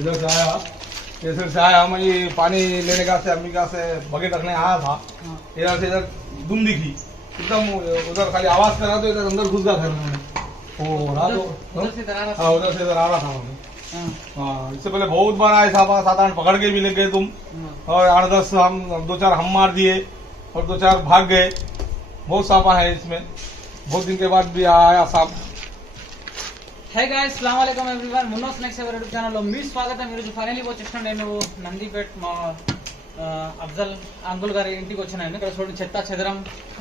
इधर से आया, इधर से आया, मैं ये पानी लेने का से अम्मी का से बकेट रखने आया था। इधर से इधर धुंध दिखी एकदम, उधर खाली आवाज करा तो इधर अंदर घुस गया घर में। ओ रात उधर से इधर आ रहा था। हाँ, उधर से इधर आ रहा था मैं। हाँ, इससे पहले बहुत बार आए साहब, 7-8 पकड़ के भी ले गए तुम, और 8-10 हम 2-4 हम मार दिए और 2-4 भाग गए। बहुत सांपा है इसमें, बहुत दिन के बाद भी आया सांप। హై గైస్, అస్సలాము అలైకుం ఎవ్రీవన్, మున్నో స్నాక్స్ ఎవర్ యూట్యూబ్ ఛానల్లో మీ స్వాగతం. ఈరోజు ఫైనల్లీ వచ్చేసిన నేను నందిపేట్ మా అఫ్జల్ అంకుల్ గారి ఇంటికి వచ్చినాను. ఇక్కడ చూడండి, చెత్త చెదరం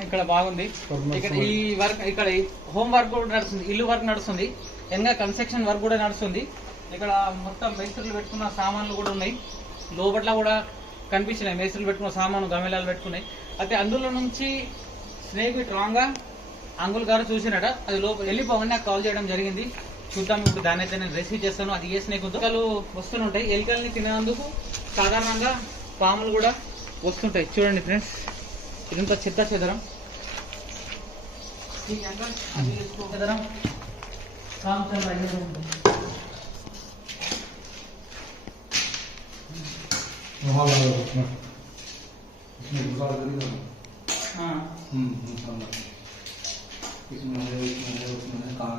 ఇక్కడ బాగుంది. ఇక్కడ ఈ వర్క్, ఇక్కడ హోమ్ వర్క్ కూడా నడుస్తుంది, ఇల్లు వర్క్ నడుస్తుంది, ఇంకా కన్స్ట్రక్షన్ వర్క్ కూడా నడుస్తుంది. ఇక్కడ మొత్తం మేస్త్రులు పెట్టుకున్న సామాన్లు కూడా ఉన్నాయి, లోపట్ల కూడా కనిపించినాయి మేస్త్రులు పెట్టుకున్న సామాను, గమేళాలు పెట్టుకున్నాయి. అయితే అందులో నుంచి స్నేక్ విత్ రాంగ్ గా అంకుల్ గారు చూసినట, అది లోపల వెళ్ళిపోగానే నాకు కాల్ చేయడం జరిగింది. చూద్దాం ఇప్పుడు దాని అయితే నేను రెసిపీ చేస్తాను. అది ఏ స్నేక్ ఎలుకలు వస్తుంటాయి, ఎలుకల్ని తినేందుకు సాధారణంగా పాములు కూడా వస్తుంటాయి. చూడండి ఫ్రెండ్స్, ఇదంతా చెత్త చెదరం, చెదరం इसमें कहाँ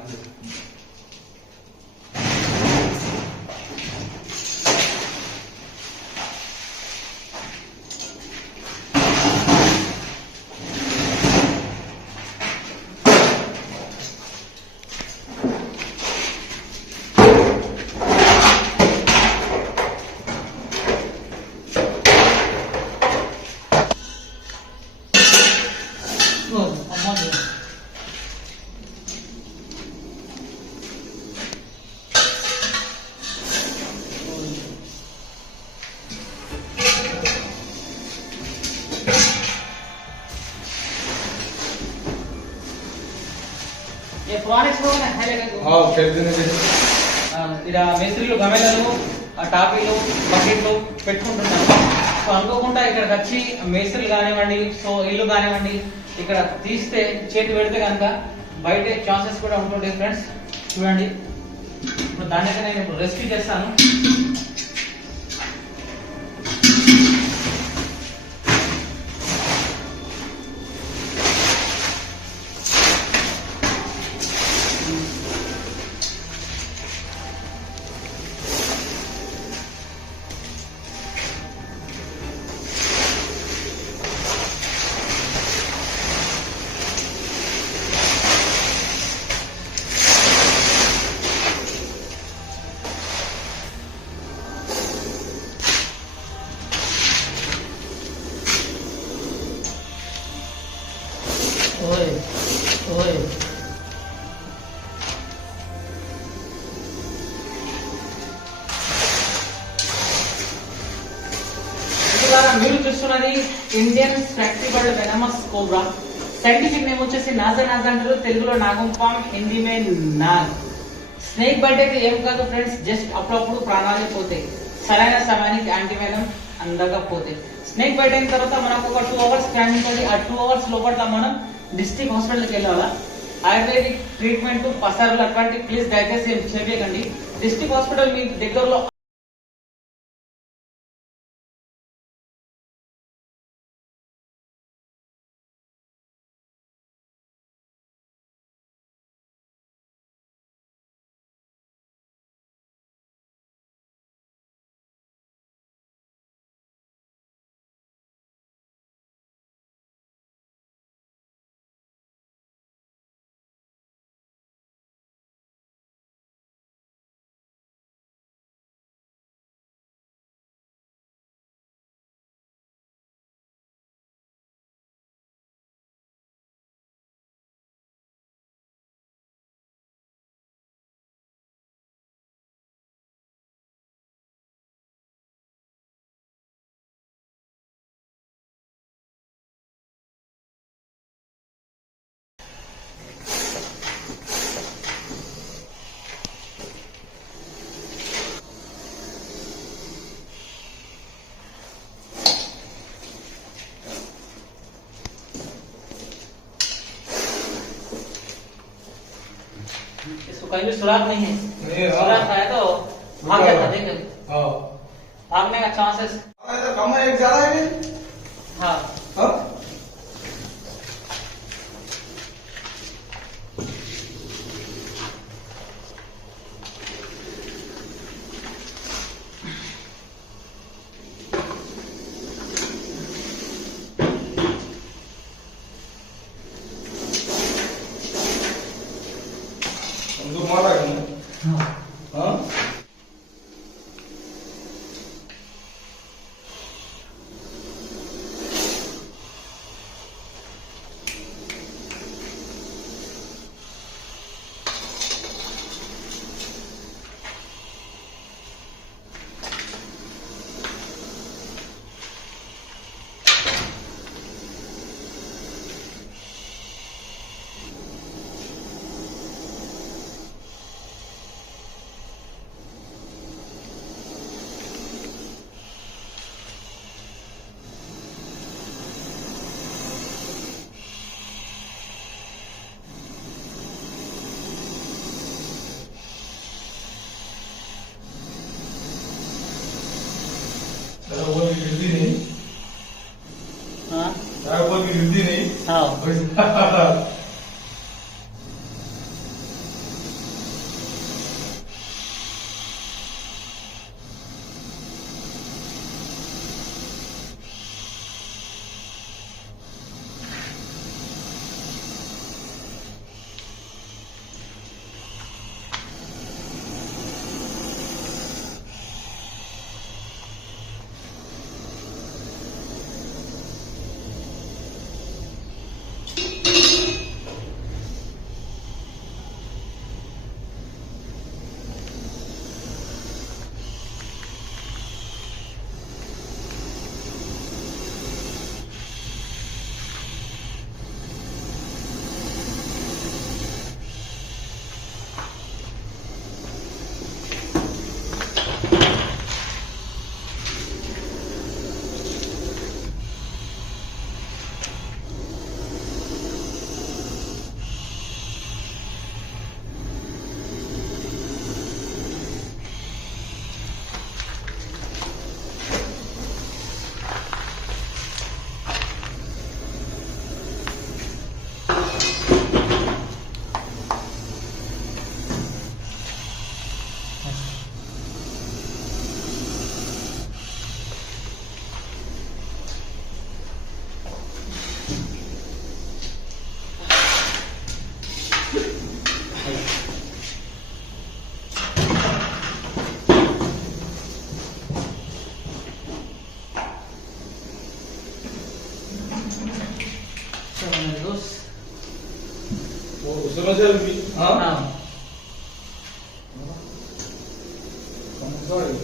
ఇలా మేస్త్రీలు గమేళాలు, టాపీలు, బకెట్లు పెట్టుకుంటున్నారు. సో అనుకోకుండా ఇక్కడికి వచ్చి మేస్త్రీలు కానివ్వండి, సో ఇల్లు కానివ్వండి, ఇక్కడ తీస్తే చేతి పెడితే కనుక బయట ఛాన్సెస్ కూడా ఉంటుంటాయి ఫ్రెండ్స్. చూడండి, ఇప్పుడు దాన్ని అయితే నేను ఇప్పుడు రెస్క్యూ చేస్తాను. మీరు చూస్తున్నది ఇండియన్ స్ట్రాక్టిబుల్ వెనమస్ కోబ్రా. సైంటిఫిక్ నేమ్ వచ్చేసి నాజా నాజా అంటారు, తెలుగులో నాగంపాం, హిందీ మే నాగ్. స్నేక్ బైట్ అయితే ఏం కాదు ఫ్రెండ్స్, జస్ట్ అప్పుడప్పుడు ప్రాణాలు పోతాయి, సరైన సమయానికి యాంటీవెనం అందకపోతే. స్నేక్ బైట్ అయిన తర్వాత మనకు ఒక 2 అవర్స్ టైం ఉంటుంది. ఆ 2 అవర్స్ లోపల మనం డిస్ట్రిక్ట్ హాస్పిటల్కి వెళ్ళాలా. ఆయుర్వేదిక్ ట్రీట్మెంట్ పసర్లు అటువంటి ప్లీజ్ దయచేసి చేయకండి. డిస్ట్రిక్ట్ హాస్పిటల్ మీ దగ్గరలో इसको कहीं भी सुराग नहीं है, सुराग है तो भाग जाता। देख हाँ भागने का चांसेस। अरे कम है, एक ज्यादा है हाँ हाँ बंदूक मारा है तुमने? हाँ ऊपर की गिरती नहीं, हाँ ऊपर की गिरती नहीं। हाँ वो उसमें से भी हाँ हाँ सॉरी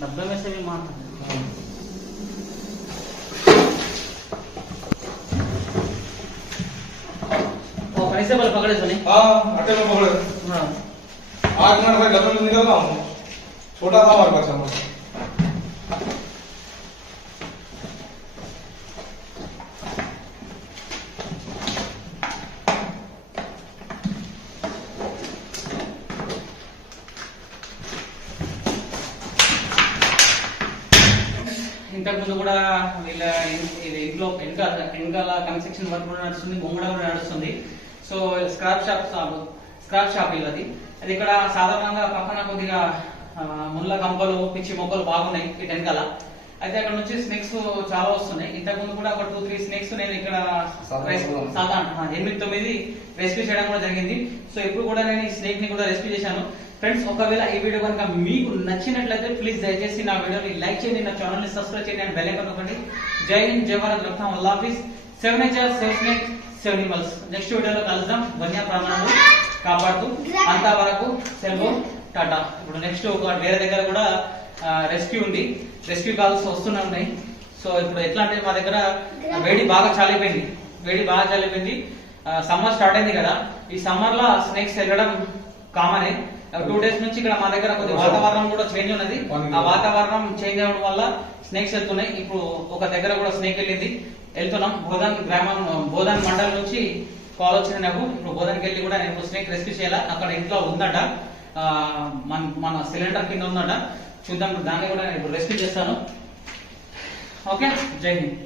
डब्बे में से भी मार वो कैसे बल पकड़े सुने हाँ अटे में पकड़े हाँ 8 मिनट में डब्बे में निकल रहा हूँ छोटा था हमारे पास हमारा ఇంతకు ముందు కూడా వీళ్ళ ఇది ఇంట్లో వెనకాల కన్స్ట్రక్షన్ వర్క్ కూడా నడుస్తుంది, బొంగడ కూడా నడుస్తుంది. సో స్క్రాప్ షాప్ వీళ్ళది. అది ఇక్కడ సాధారణంగా పక్కన కొద్దిగా ముళ్ళ కంపలు పిచ్చి మొక్కలు బాగున్నాయి ఇటు వెనకాల. అయితే అక్కడ నుంచి స్నేక్స్ చాలా వస్తున్నాయి. ఇంతకు ముందు కూడా ఒక 2-3 స్నేక్స్ నేను ఇక్కడ సాధారణ 8-9 రెస్క్యూ చేయడం కూడా జరిగింది. సో ఇప్పుడు కూడా నేను ఈ స్నేక్ ని కూడా రెస్క్యూ చేశాను. ఫ్రెండ్స్, ఒకవేళ ఈ వీడియో కనుక మీకు నచ్చినట్లయితే ప్లీజ్ దయచేసి నా వీడియోని లైక్ చేయండి, నా ఛానల్ ని సబ్స్క్రైబ్ చేయండి అండ్ బెల్ ఐకాన్ నొక్కండి. జై హింద్, జై భారత్, రత్నం అల్లాహ్ హాఫిజ్. 7 నేచర్, 7 స్నేక్, 7 animals. నెక్స్ట్ వీడియోలో కలుద్దాం. వన్య ప్రాణాలు కాపాడుతూ అంతవరకు సెలవు, టాటా. ఇప్పుడు నెక్స్ట్ ఒక వేరే దగ్గర కూడా రెస్క్యూ ఉంది, రెస్క్యూ కాల్స్ వస్తూనే ఉన్నాయి. సో ఇప్పుడు ఎట్లా అంటే మా దగ్గర వేడి బాగా చాలిపోయింది. సమ్మర్ స్టార్ట్ అయింది కదా, ఈ సమ్మర్ లో స్నేక్స్ వెళ్ళడం కామన్. 2 days నుంచి ఇక్కడ మా దగ్గర కొద్దిగా వాతావరణం కూడా చేంజ్ ఉన్నది. ఆ వాతావరణం చేంజ్ అవ్వడం వల్ల స్నేక్స్ వెళ్తున్నాయి. ఇప్పుడు ఒక దగ్గర కూడా స్నేక్ వెళ్ళింది, వెళ్తున్నాం. బోధన్ మండల్ నుంచి కాల్ వచ్చింది నాకు. ఇప్పుడు బోధన్కి వెళ్ళి కూడా నేను స్నేక్ రెస్క్యూ చేయాలా. అక్కడ ఇంట్లో ఉందట, మన సిలిండర్ కింద ఉందట. చూద్దాం, దాన్ని కూడా నేను ఇప్పుడు రెస్క్యూ చేస్తాను. ఓకే, జై హింద్.